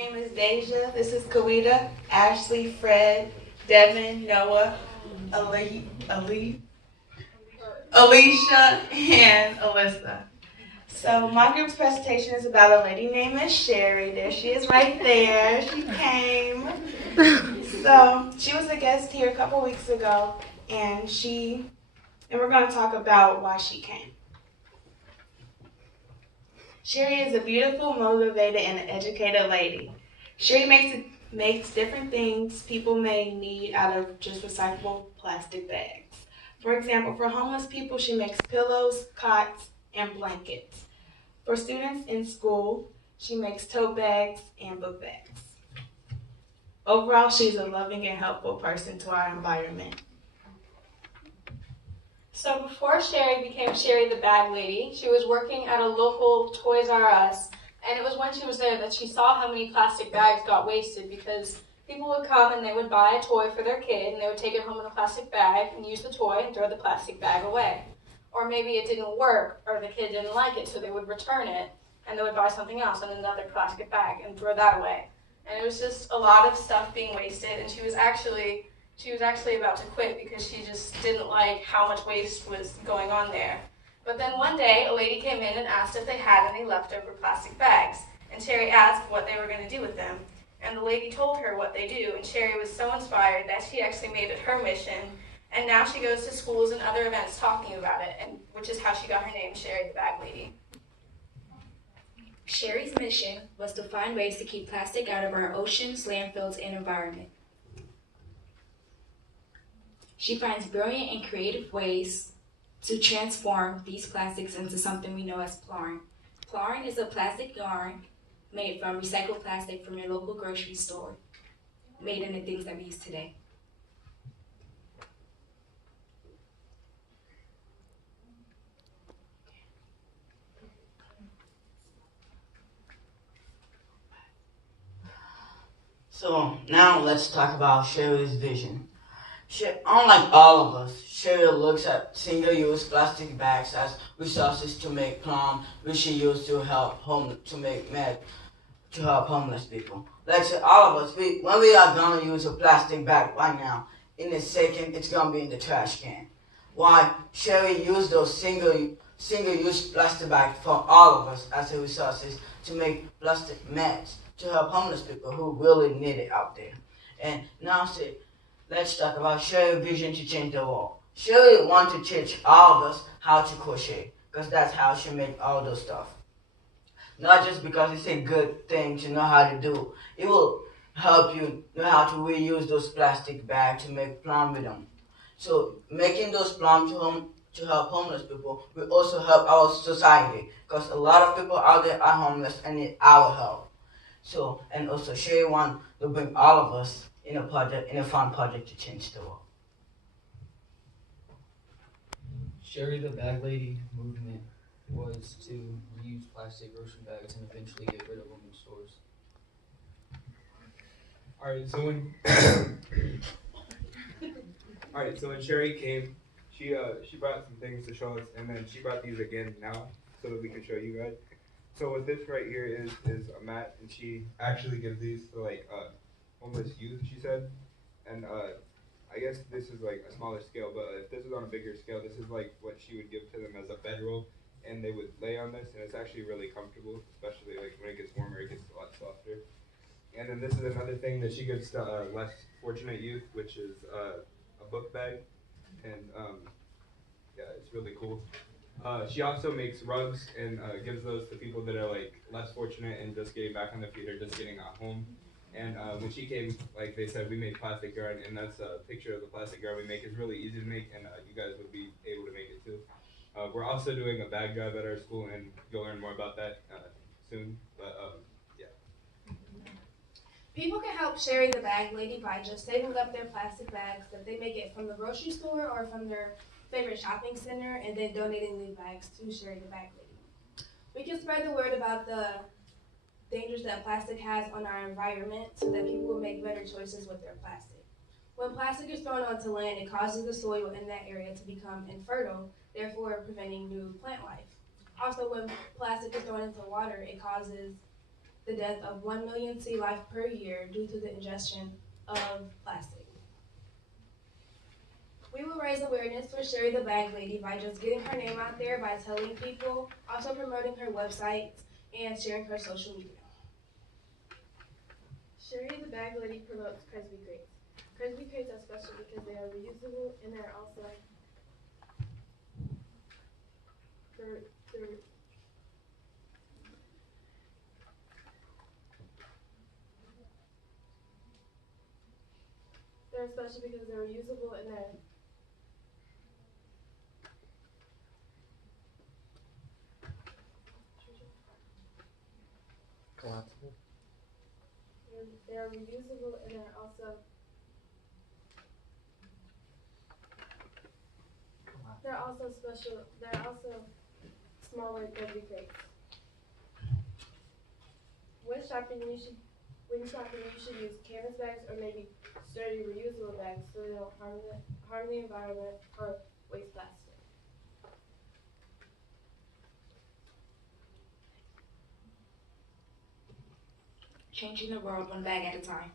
name is Deja. This is Kawita, Ashley, Fred, Devin, Noah, Alicia, and Alyssa. So my group's presentation is about a lady named Miss Sherry. There she is right there. She came. So she was a guest here a couple weeks ago, and we're going to talk about why she came. Sherry is a beautiful, motivated, and educated lady. Sherry makes different things people may need out of just recyclable plastic bags. For example, for homeless people, she makes pillows, cots, and blankets. For students in school, she makes tote bags and book bags. Overall, she's a loving and helpful person to our environment. So before Sherry became Sherry the Bag Lady, she was working at a local Toys R Us, and it was when she was there that she saw how many plastic bags got wasted because people would come and they would buy a toy for their kid and they would take it home in a plastic bag and use the toy and throw the plastic bag away. Or maybe it didn't work or the kid didn't like it, so they would return it and they would buy something else in another plastic bag and throw that away. And it was just a lot of stuff being wasted, and she was actually about to quit because she just didn't like how much waste was going on there. But then one day, a lady came in and asked if they had any leftover plastic bags. And Sherry asked what they were going to do with them. And the lady told her what they do, and Sherry was so inspired that she actually made it her mission. And now she goes to schools and other events talking about it, and which is how she got her name, Sherry the Bag Lady. Sherry's mission was to find ways to keep plastic out of our oceans, landfills, and environment. She finds brilliant and creative ways to transform these plastics into something we know as plarn. Plarn is a plastic yarn made from recycled plastic from your local grocery store, made into things that we use today. So now let's talk about Sherry's vision. Unlike all of us, Sherry looks at single-use plastic bags as resources to make plum, which she used to help to help homeless people. Like say, all of us, when we are gonna use a plastic bag right now, in a second it's gonna be in the trash can. Why Sherry used those single-use plastic bags for all of us as a resources to make plastic mats to help homeless people who really need it out there. And now see, let's talk about Sherry's vision to change the world. Sherry wants to teach all of us how to crochet, because that's how she make all those stuff. Not just because it's a good thing to know how to do. It will help you know how to reuse those plastic bags to make plum with them. So making those plum to help homeless people will also help our society, because a lot of people out there are homeless and need our help. So, and also Sherry wants to bring all of us in a fun project to change the world. Sherry the Bag Lady movement was to reuse plastic grocery bags and eventually get rid of them in stores. All right, so when Sherry came, she brought some things to show us, and then she brought these again now so that we can show you guys. So what this right here is a mat, and she actually gives these to like homeless youth, she said. And I guess this is like a smaller scale, but if this was on a bigger scale, this is like what she would give to them as a bedroll, and they would lay on this, and it's actually really comfortable, especially like when it gets warmer, it gets a lot softer. And then this is another thing that she gives to less fortunate youth, which is a book bag, and yeah, it's really cool. She also makes rugs and gives those to people that are like less fortunate and just getting back on their feet or just getting at home. And when she came, like they said, we made plastic yarn, and that's a picture of the plastic yarn we make. It's really easy to make, and you guys would be able to make it too. We're also doing a bag drive at our school, and you'll learn more about that soon. But yeah. People can help Sherry the Bag Lady by just saving up their plastic bags that they may get from the grocery store or from their favorite shopping center, and then donating these bags to Sherry the Bag Lady. We can spread the word about the dangers that plastic has on our environment so that people will make better choices with their plastic. When plastic is thrown onto land, it causes the soil in that area to become infertile, therefore preventing new plant life. Also, when plastic is thrown into water, it causes the death of 1 million sea life per year due to the ingestion of plastic. We will raise awareness for Sherry the Bag Lady by just getting her name out there, by telling people, also promoting her website, and sharing her social media. Sherry the Bag Lady promotes Cresby crates. Cresby crates are special because they are reusable and they're also they're special because they're reusable and they're reusable and they're also special. They're also smaller Cresby crates. When shopping, you should use canvas bags or maybe sturdy reusable bags so they don't harm the environment or waste plastic. Changing the world one bag at a time.